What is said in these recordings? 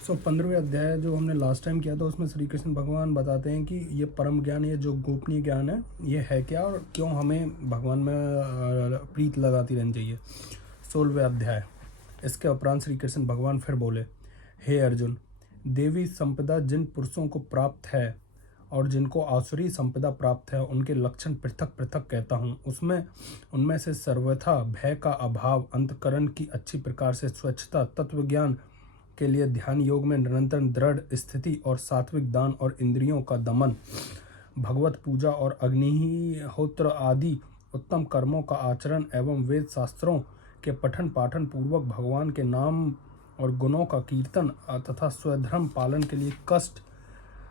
15वें अध्याय जो हमने लास्ट टाइम किया था उसमें श्री कृष्ण भगवान बताते हैं कि ये परम ज्ञान, ये जो गोपनीय ज्ञान है ये है क्या और क्यों हमें भगवान में प्रीत लगाती रहनी चाहिए। 16वें अध्याय। इसके उपरांत श्री कृष्ण भगवान फिर बोले, हे अर्जुन, देवी संपदा जिन पुरुषों को प्राप्त है और जिनको आसुरी संपदा प्राप्त है उनके लक्षण पृथक पृथक कहता हूँ। उनमें से सर्वथा भय का अभाव, अंतकरण की अच्छी प्रकार से स्वच्छता, तत्वज्ञान के लिए ध्यान योग में निरंतर दृढ़ स्थिति और सात्विक दान और इंद्रियों का दमन, भगवत पूजा और अग्निहोत्र आदि उत्तम कर्मों का आचरण एवं वेद शास्त्रों के पठन पाठन पूर्वक भगवान के नाम और गुणों का कीर्तन तथा स्वधर्म पालन के लिए कष्ट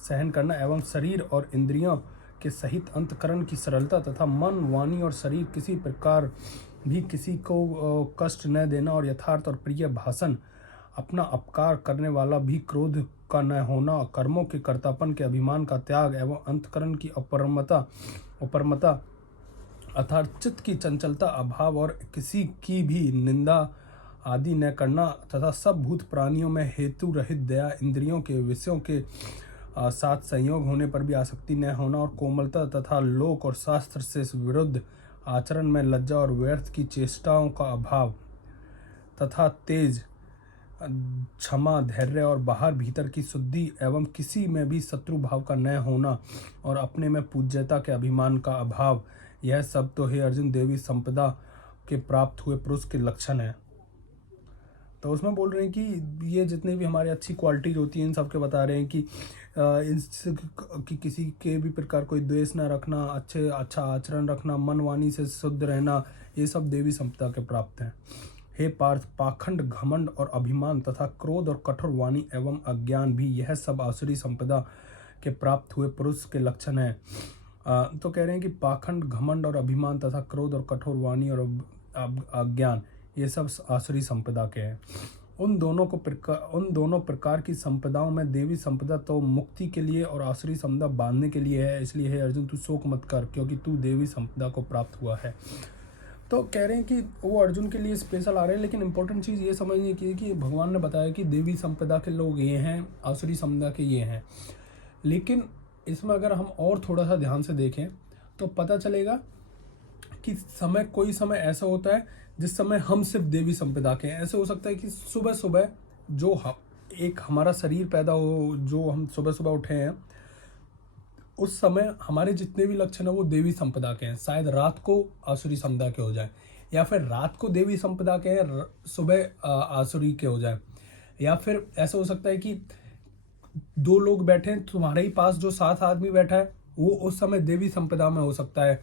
सहन करना एवं शरीर और इंद्रियों के सहित अंतकरण की सरलता तथा मन, वाणी और शरीर किसी प्रकार भी किसी को कष्ट न देना और यथार्थ और प्रिय भाषण, अपना अपकार करने वाला भी क्रोध का न होना, कर्मों के कर्तापन के अभिमान का त्याग एवं अंतकरण की अपरमता अर्थात चित्त की चंचलता, अभाव और किसी की भी निंदा आदि न करना तथा सब भूत प्राणियों में हेतु रहित दया, इंद्रियों के विषयों के साथ संयोग होने पर भी आसक्ति न होना और कोमलता तथा लोक और शास्त्र से विरुद्ध आचरण में लज्जा और व्यर्थ की चेष्टाओं का अभाव तथा तेज, क्षमा, धैर्य और बाहर भीतर की शुद्धि एवं किसी में भी शत्रु भाव का न होना और अपने में पूज्यता के अभिमान का अभाव, यह सब तो हे अर्जुन देवी संपदा के प्राप्त हुए पुरुष के लक्षण है। तो उसमें बोल रहे हैं कि ये जितने भी हमारी अच्छी क्वालिटीज होती हैं इन सब के बता रहे हैं कि किसी के भी प्रकार कोई द्वेष न रखना, अच्छा आचरण रखना, मन वाणी से शुद्ध रहना, ये सब देवी संपदा के प्राप्त हैं। हे पार्थ, पाखंड, घमंड और अभिमान तथा क्रोध और कठोर वाणी एवं अज्ञान भी यह सब आसुरी संपदा के प्राप्त हुए पुरुष के लक्षण हैं। तो कह रहे हैं कि पाखंड, घमंड और अभिमान तथा क्रोध और कठोर वाणी और अज्ञान ये सब आसुरी संपदा के हैं। उन दोनों प्रकार की संपदाओं में देवी संपदा तो मुक्ति के लिए और आसुरी संपदा बांधने के लिए है। इसलिए हे अर्जुन, तू शोक मत कर क्योंकि तू देवी संपदा को प्राप्त हुआ है। तो कह रहे हैं कि वो अर्जुन के लिए स्पेशल आ रहे हैं, लेकिन इंपॉर्टेंट चीज़ ये समझने की है कि भगवान ने बताया कि देवी संपदा के लोग ये हैं, आसुरी संपदा के ये हैं। लेकिन इसमें अगर हम और थोड़ा सा ध्यान से देखें तो पता चलेगा कि कोई समय ऐसा होता है जिस समय हम सिर्फ देवी संपदा के हैं। ऐसे हो सकता है कि सुबह सुबह जो एक हमारा शरीर पैदा हो, जो हम सुबह सुबह उठे हैं उस समय हमारे जितने भी लक्षण है वो देवी संपदा के हैं। शायद रात को आसुरी संपदा के हो जाए, या फिर रात को देवी संपदा के हैं, सुबह आसुरी के हो जाए। या फिर ऐसा हो सकता है कि दो लोग बैठे हैं, तुम्हारे ही पास जो 7 आदमी बैठा है वो उस समय देवी संपदा में हो सकता है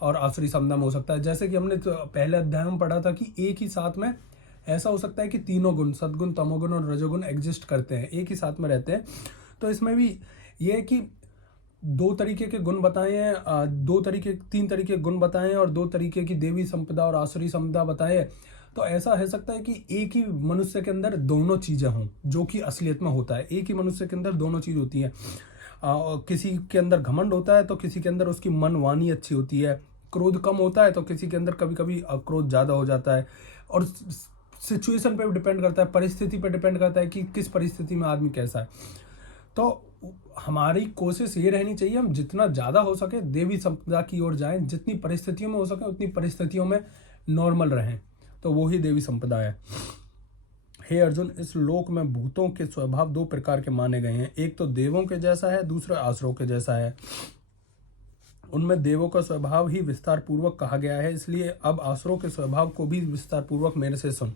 और आसुरी संपदा में हो सकता है। जैसे कि हमने पहले अध्याय में पढ़ा था कि एक ही साथ में ऐसा हो सकता है कि तीनों गुण, सद्गुण, तमोगुण और रजोगुण एग्जिस्ट करते हैं, एक ही साथ में रहते हैं। तो इसमें भी ये है कि 2 तरीके के गुण बताए हैं, 3 तरीके गुण बताए हैं और 2 तरीके की देवी संपदा और आसुरी संपदा बताए हैं। तो ऐसा हो सकता है कि एक ही मनुष्य के अंदर दोनों चीजें हों, जो कि असलियत में होता है। एक ही मनुष्य के अंदर दोनों चीज होती हैं। किसी के अंदर घमंड होता है तो किसी के अंदर उसकी मन वाणी अच्छी होती है। क्रोध कम होता है तो किसी के अंदर कभी कभी क्रोध ज्यादा हो जाता है। और सिचुएशन पे डिपेंड करता है, परिस्थिति पे डिपेंड करता है कि किस परिस्थिति में आदमी कैसा है। तो हमारी कोशिश ये रहनी चाहिए हम जितना ज़्यादा हो सके देवी संपदा की ओर जाएं, जितनी परिस्थितियों में हो सके उतनी परिस्थितियों में नॉर्मल रहें, तो वो ही देवी संपदा है। हे अर्जुन, इस लोक में भूतों के स्वभाव 2 प्रकार के माने गए हैं। एक तो देवों के जैसा है, दूसरा आसुरों के जैसा है। उनमें देवों का स्वभाव ही विस्तार पूर्वक कहा गया है, इसलिए अब आसुरों के स्वभाव को भी विस्तार पूर्वक मेरे से सुन।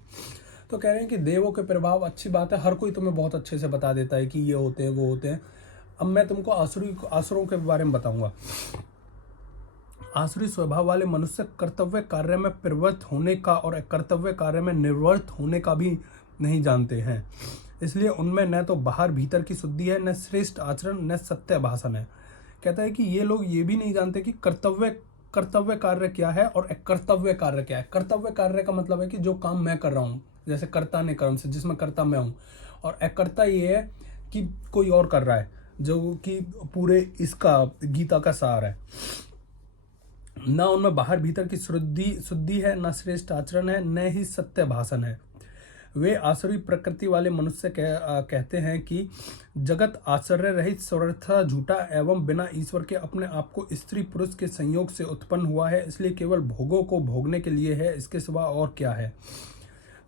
तो कह रहे हैं कि देवों के प्रभाव अच्छी बात है, हर कोई तुम्हें बहुत अच्छे से बता देता है कि ये होते हैं वो होते हैं। अब मैं तुमको आसुरों के बारे में बताऊंगा। आसुरी स्वभाव वाले मनुष्य कर्तव्य कार्य में प्रवृत्त होने का और कर्तव्य कार्य में निवृत्त होने का भी नहीं जानते हैं। इसलिए उनमें न तो बाहर भीतर की शुद्धि है, न श्रेष्ठ आचरण, न सत्य भाषण है। कहता है कि ये लोग ये भी नहीं जानते कि कर्तव्य कार्य क्या है और अकर्तव्य कार्य क्या है। कर्तव्य कार्य का मतलब है कि जो काम मैं कर रहा हूँ, जैसे कर्ता ने कर्म से, जिसमें कर्ता मैं हूँ। और अकर्ता ये है कि कोई और कर रहा है, जो कि पूरे इसका गीता का सार है। न उनमें बाहर भीतर की शुद्धि है, न श्रेष्ठ आचरण है, न ही सत्य भाषण है। वे आसुरी प्रकृति वाले मनुष्य कहते हैं कि जगत आश्चर्य रहित, सर्वथा झूठा एवं बिना ईश्वर के अपने आप को स्त्री पुरुष के संयोग से उत्पन्न हुआ है, इसलिए केवल भोगों को भोगने के लिए है, इसके सिवा और क्या है।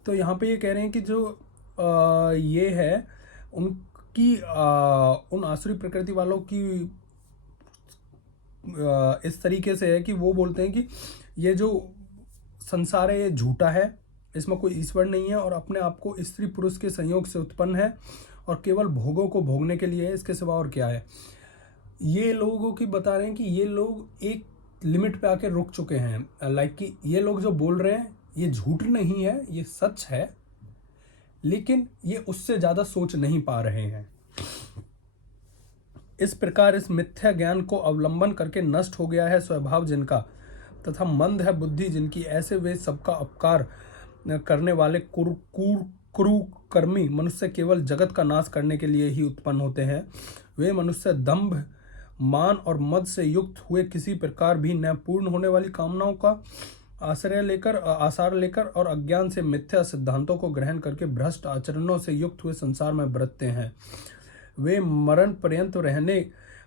तो यहाँ पे ये कह रहे हैं कि जो ये है उनकी उन आसुरी प्रकृति वालों की इस तरीके से है कि वो बोलते हैं कि ये जो संसार है ये झूठा है, इसमें कोई ईश्वर नहीं है और अपने आप को स्त्री पुरुष के संयोग से उत्पन्न है और केवल भोगों को भोगने के लिए है, इसके सिवा और क्या है। ये लोगों की बता रहे हैं कि ये लोग एक लिमिट पे आके रुक चुके हैं, लाइक कि ये लोग जो बोल रहे हैं ये झूठ नहीं है, ये सच है, लेकिन ये उससे ज़्यादा सोच नहीं पा रहे हैं। इस प्रकार इस मिथ्या ज्ञान को अवलंबन करके नष्ट हो गया है स्वभाव जिनका, तथा मंद है बुद्धि जिनकी, ऐसे वे सबका अपकार करने वाले कुरुकर्मी मनुष्य केवल जगत का नाश करने के लिए ही उत्पन्न होते हैं। वे मनुष्य दंभ, मान और मद से युक्त हुए किसी प्रकार भी न पूर्ण होने वाली कामनाओं का आसार लेकर और अज्ञान से मिथ्या सिद्धांतों को ग्रहण करके भ्रष्ट आचरणों से युक्त हुए संसार में बरतते हैं। वे मरण पर्यंत रहने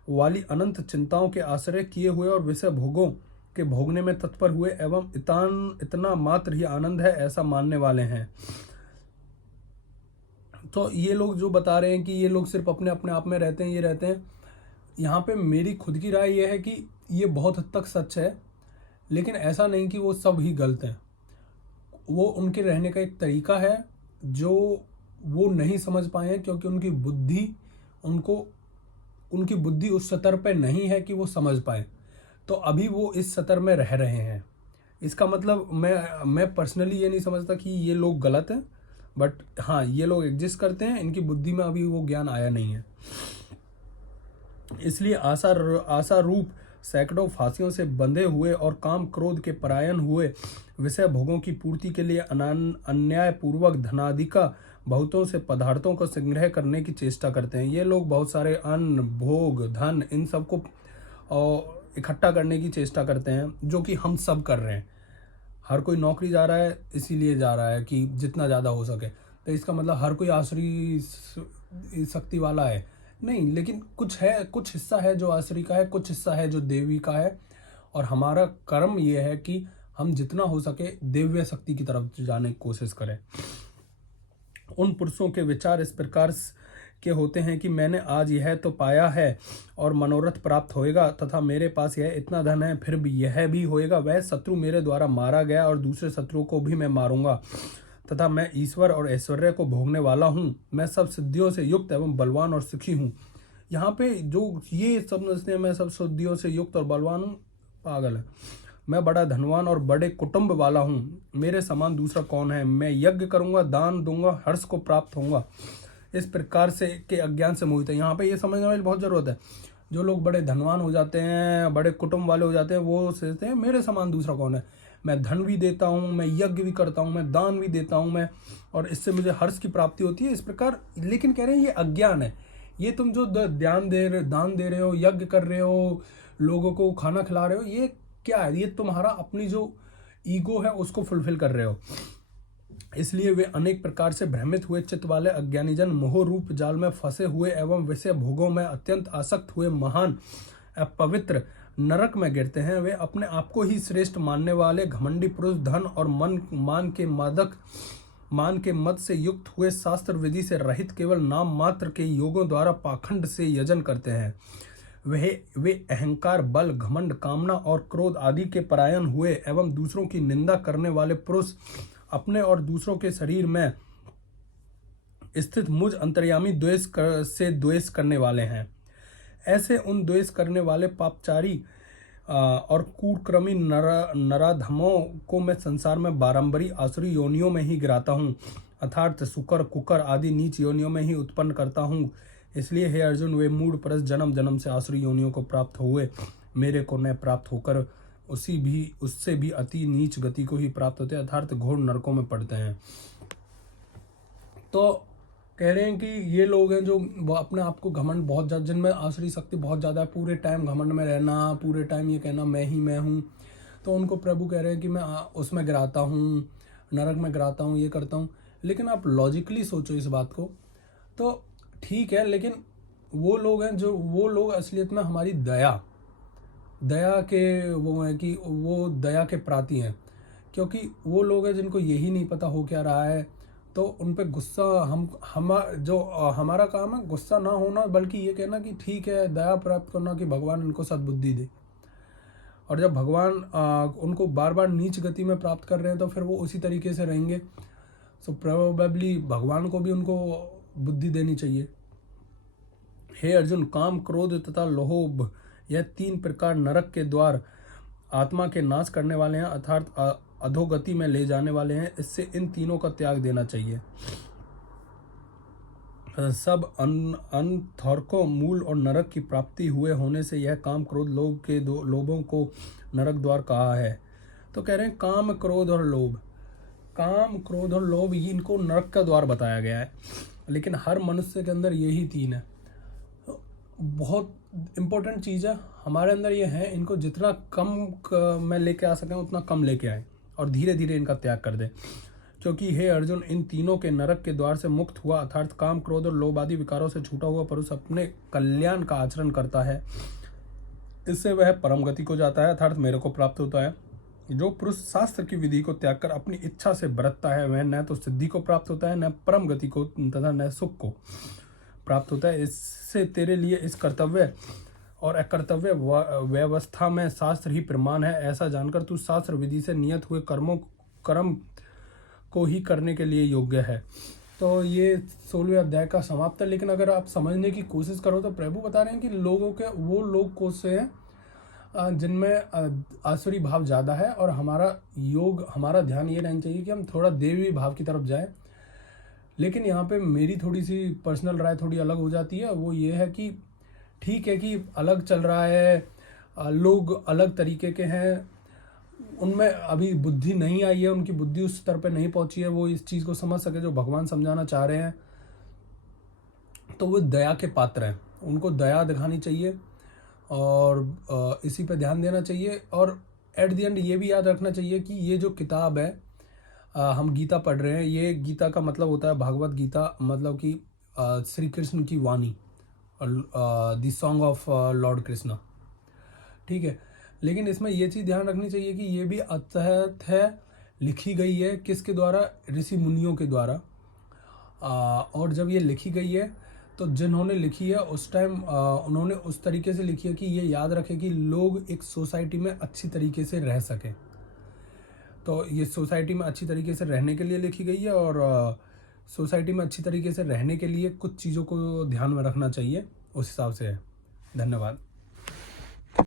वाली अनंत चिंताओं के आश्रय किए हुए और विषय भोगों के भोगने में तत्पर हुए एवं इतना मात्र ही आनंद है ऐसा मानने वाले हैं। तो ये लोग जो बता रहे हैं कि ये लोग सिर्फ अपने अपने आप में रहते हैं, ये रहते हैं, यहाँ पे मेरी खुद की राय ये है कि ये बहुत हद तक सच है, लेकिन ऐसा नहीं कि वो सब ही गलत हैं। वो उनके रहने का एक तरीका है जो वो नहीं समझ पाए हैं, क्योंकि उनकी बुद्धि उस स्तर पे नहीं है कि वो समझ पाए, तो अभी वो इस स्तर में रह रहे हैं। इसका मतलब मैं पर्सनली ये नहीं समझता कि ये लोग गलत हैं, बट हाँ ये लोग एग्जिस्ट करते हैं, इनकी बुद्धि में अभी वो ज्ञान आया नहीं है। इसलिए आशा रूप सैकड़ों फांसियों से बंधे हुए और काम क्रोध के परायण हुए विषय भोगों की पूर्ति के लिए अन्यायपूर्वक धनादिका बहुतों से पदार्थों को संग्रह करने की चेष्टा करते हैं। ये लोग बहुत सारे अन्न, भोग, धन, इन सबको इकट्ठा करने की चेष्टा करते हैं, जो कि हम सब कर रहे हैं। हर कोई नौकरी जा रहा है, इसीलिए जा रहा है कि जितना ज़्यादा हो सके। तो इसका मतलब हर कोई आसुरी शक्ति वाला है नहीं, लेकिन कुछ हिस्सा है जो आसुरी का है, कुछ हिस्सा है जो देवी का है। और हमारा कर्म ये है कि हम जितना हो सके दिव्य शक्ति की तरफ जाने की कोशिश करें। उन पुरुषों के विचार इस प्रकार के होते हैं कि मैंने आज यह तो पाया है और मनोरथ प्राप्त होएगा, तथा मेरे पास यह इतना धन है, फिर भी यह भी होएगा। वह शत्रु मेरे द्वारा मारा गया और दूसरे शत्रु को भी मैं मारूंगा, तथा मैं ईश्वर और ऐश्वर्य को भोगने वाला हूँ। मैं सब सिद्धियों से युक्त एवं बलवान और सुखी हूँ। यहाँ पे जो ये सब समझते हैं मैं सब सिद्धियों से युक्त और बलवान हूँ, पागल है। मैं बड़ा धनवान और बड़े कुटुंब वाला हूँ, मेरे समान दूसरा कौन है। मैं यज्ञ करूँगा, दान दूंगा, हर्ष को प्राप्त होऊंगा। इस प्रकार से के अज्ञान से मोहित है। यहाँ पे ये समझने वाली बहुत ज़रूरत है। जो लोग बड़े धनवान हो जाते हैं, बड़े कुटुंब वाले हो जाते हैं, वो सोचते हैं मेरे समान दूसरा कौन है। मैं धन भी देता हूँ, मैं यज्ञ भी करता हूँ, मैं दान भी देता हूँ, मैं, और इससे मुझे हर्ष की प्राप्ति होती है, इस प्रकार। लेकिन कह रहे हैं ये अज्ञान है। ये तुम जो दान दे रहे हो, यज्ञ कर रहे हो, लोगों को खाना खिला रहे हो, ये क्या है? ये तुम्हारा अपनी जो ईगो है उसको फुलफिल कर रहे हो। इसलिए वे अनेक प्रकार से भ्रमित हुए चित्त वाले अज्ञानीजन मोह रूप जाल में फंसे हुए एवं विषय भोगों में अत्यंत आसक्त हुए महान पवित्र नरक में गिरते हैं। वे अपने आप को ही श्रेष्ठ मानने वाले घमंडी पुरुष धन और मान के मत से युक्त हुए, शास्त्र विधि से रहित, केवल नाम मात्र के योगों द्वारा पाखंड से यजन करते हैं। वे अहंकार, बल, घमंड, कामना और क्रोध आदि के परायण हुए एवं दूसरों की निंदा करने वाले पुरुष, अपने और दूसरों के शरीर में स्थित मुझ अंतर्यामी द्वेष करने वाले हैं। ऐसे उन द्वेष करने वाले पापचारी और कुक्रमी नराधमों को मैं संसार में बारंबारी आसुरी योनियों में ही गिराता हूँ, अर्थात सुकर, कुकर आदि नीच योनियों में ही उत्पन्न करता हूँ। इसलिए हे अर्जुन, वे मूढ़ परस जन्म जन्म से आसुरी योनियों को प्राप्त हुए मेरे को न प्राप्त होकर उससे भी अति नीच गति को ही प्राप्त होते हैं, अर्थात घोर नरकों में पड़ते हैं। तो कह रहे हैं कि ये लोग हैं जो अपने आप को घमंड बहुत ज़्यादा, जिनमें आसुरी शक्ति बहुत ज़्यादा है, पूरे टाइम घमंड में रहना, पूरे टाइम ये कहना मैं ही मैं हूँ। तो उनको प्रभु कह रहे हैं कि मैं उसमें गिराता हूँ, नरक में गिराता हूँ, ये करता हूँ। लेकिन आप लॉजिकली सोचो इस बात को, तो ठीक है, लेकिन वो लोग हैं जो वो लोग असलियत में हमारी दया के वो हैं कि वो दया के प्राती हैं, क्योंकि वो लोग हैं जिनको यही नहीं पता हो क्या रहा है, तो उन पे गुस्सा हमारा काम है गुस्सा ना होना, बल्कि ये कहना कि ठीक है, दया प्राप्त करना कि भगवान इनको सद्बुद्धि दे। और जब भगवान उनको बार बार नीच गति में प्राप्त कर रहे हैं तो फिर वो उसी तरीके से रहेंगे। सो प्रोबेबली भगवान को भी उनको बुद्धि देनी चाहिए। हे अर्जुन, काम, क्रोध तथा लोभ, यह 3 प्रकार नरक के द्वार आत्मा के नाश करने वाले हैं, अर्थात अधोगति में ले जाने वाले हैं। इससे इन तीनों का त्याग देना चाहिए। सब अनथॉर्को मूल और नरक की प्राप्ति हुए होने से यह काम, क्रोध, लोभ के दो लोभों को नरक द्वार कहा है। तो कह रहे हैं काम, क्रोध और लोभ ये इनको नरक का द्वार बताया गया है, लेकिन हर मनुष्य के अंदर यही 3 है। बहुत इंपॉर्टेंट चीज़ है हमारे अंदर ये है, इनको जितना कम में लेके आ सकें उतना कम लेके आए और धीरे धीरे इनका त्याग कर दें। क्योंकि हे अर्जुन, इन तीनों के नरक के द्वार से मुक्त हुआ, अर्थात काम, क्रोध और लोभ आदि विकारों से छूटा हुआ पुरुष अपने कल्याण का आचरण करता है। इससे वह परम गति को जाता है, अर्थात मेरे को प्राप्त होता है। जो पुरुष शास्त्र की विधि को त्याग कर अपनी इच्छा से बरतता है, वह न तो सिद्धि को प्राप्त होता है, न परम गति को तथा न सुख को प्राप्त होता है। इससे तेरे लिए इस कर्तव्य और अकर्तव्य व्यवस्था में शास्त्र ही प्रमाण है। ऐसा जानकर तू शास्त्र विधि से नियत हुए कर्म को ही करने के लिए योग्य है। तो ये 16वें अध्याय का समाप्त है। लेकिन अगर आप समझने की कोशिश करो तो प्रभु बता रहे हैं कि लोगों के वो लोग कौन से हैं जिनमें आसुरी भाव ज़्यादा है, और हमारा ध्यान ये रहना चाहिए कि हम थोड़ा देवी भाव की तरफ जाएं। लेकिन यहाँ पे मेरी थोड़ी सी पर्सनल राय थोड़ी अलग हो जाती है। वो ये है कि ठीक है कि अलग चल रहा है, लोग अलग तरीके के हैं, उनमें अभी बुद्धि नहीं आई है, उनकी बुद्धि उस स्तर पे नहीं पहुंची है वो इस चीज़ को समझ सके जो भगवान समझाना चाह रहे हैं। तो वो दया के पात्र हैं, उनको दया दिखानी चाहिए और इसी पे ध्यान देना चाहिए। और एट द एंड ये भी याद रखना चाहिए कि ये जो किताब है, हम गीता पढ़ रहे हैं, ये गीता का मतलब होता है भागवत गीता, मतलब कि श्री कृष्ण की वाणी, the song of Lord Krishna, ठीक है। लेकिन इसमें ये चीज़ ध्यान रखनी चाहिए कि ये भी अतहत है, लिखी गई है किसके द्वारा? ऋषि मुनियों के द्वारा। और जब ये लिखी गई है तो जिन्होंने लिखी है उस टाइम उन्होंने उस तरीके से लिखी है कि ये याद रखें कि लोग एक सोसाइटी में अच्छी तरीके से रह सकें। तो ये सोसाइटी में अच्छी तरीके से रहने के लिए लिखी गई है, और सोसाइटी में अच्छी तरीके से रहने के लिए कुछ चीज़ों को ध्यान में रखना चाहिए, उस हिसाब से है। धन्यवाद।